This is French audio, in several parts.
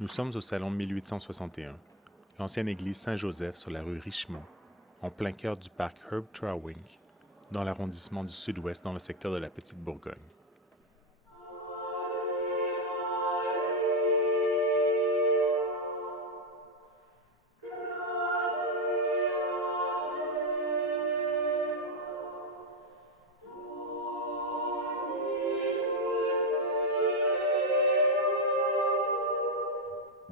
Nous sommes au salon 1861, l'ancienne église Saint-Joseph sur la rue Richemont, en plein cœur du parc Herb Trawink, dans l'arrondissement du Sud-Ouest dans le secteur de la Petite-Bourgogne.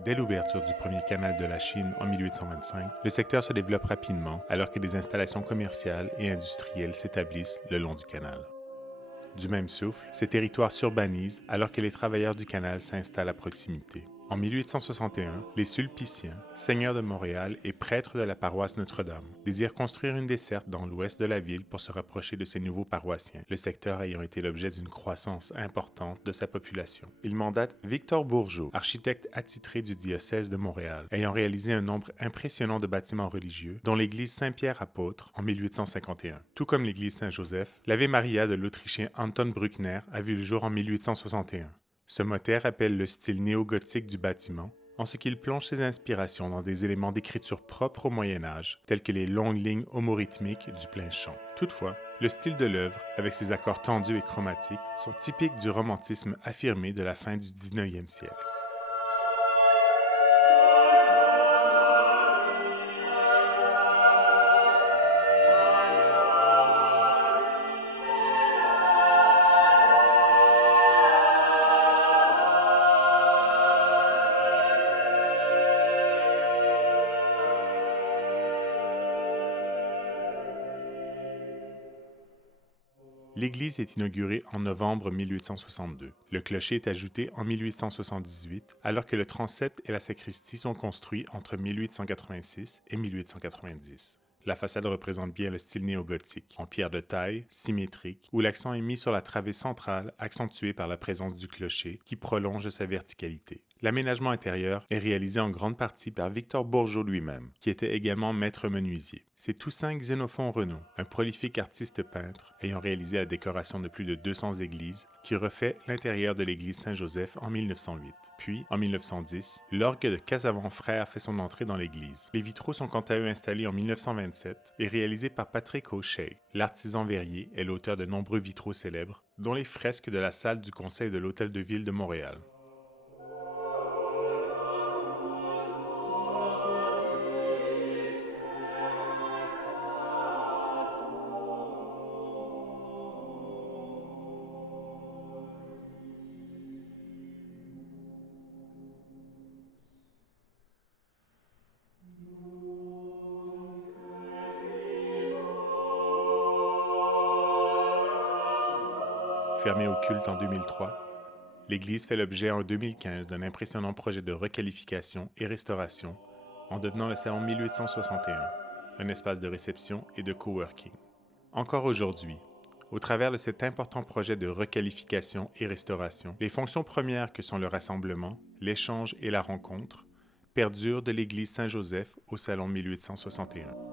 Dès l'ouverture du premier canal de la Chine en 1825, le secteur se développe rapidement alors que des installations commerciales et industrielles s'établissent le long du canal. Du même souffle, ces territoires s'urbanisent alors que les travailleurs du canal s'installent à proximité. En 1861, les Sulpiciens, seigneurs de Montréal et prêtres de la paroisse Notre-Dame, désirent construire une desserte dans l'ouest de la ville pour se rapprocher de ces nouveaux paroissiens, le secteur ayant été l'objet d'une croissance importante de sa population. Ils mandatent Victor Bourgeot, architecte attitré du diocèse de Montréal, ayant réalisé un nombre impressionnant de bâtiments religieux, dont l'église Saint-Pierre-Apôtre en 1851. Tout comme l'église Saint-Joseph, l'Ave Maria de l'Autrichien Anton Bruckner a vu le jour en 1861. Ce motet rappelle le style néo-gothique du bâtiment, en ce qu'il plonge ses inspirations dans des éléments d'écriture propres au Moyen Âge, tels que les longues lignes homorythmiques du plein chant. Toutefois, le style de l'œuvre, avec ses accords tendus et chromatiques, sont typiques du romantisme affirmé de la fin du 19e siècle. L'église est inaugurée en novembre 1862. Le clocher est ajouté en 1878, alors que le transept et la sacristie sont construits entre 1886 et 1890. La façade représente bien le style néo-gothique, en pierre de taille, symétrique, où l'accent est mis sur la travée centrale, accentuée par la présence du clocher, qui prolonge sa verticalité. L'aménagement intérieur est réalisé en grande partie par Victor Bourgeot lui-même, qui était également maître menuisier. C'est Toussaint Xénophon Renaud, un prolifique artiste peintre, ayant réalisé la décoration de plus de 200 églises, qui refait l'intérieur de l'église Saint-Joseph en 1908. Puis, en 1910, l'orgue de Casavant Frères fait son entrée dans l'église. Les vitraux sont quant à eux installés en 1927 et réalisés par Patrick O'Shea. L'artisan verrier est l'auteur de nombreux vitraux célèbres, dont les fresques de la salle du conseil de l'Hôtel de Ville de Montréal. Fermée au culte en 2003, l'église fait l'objet en 2015 d'un impressionnant projet de requalification et restauration en devenant le salon 1861, un espace de réception et de coworking. Encore aujourd'hui, au travers de cet important projet de requalification et restauration, les fonctions premières que sont le rassemblement, l'échange et la rencontre perdurent de l'église Saint-Joseph au salon 1861.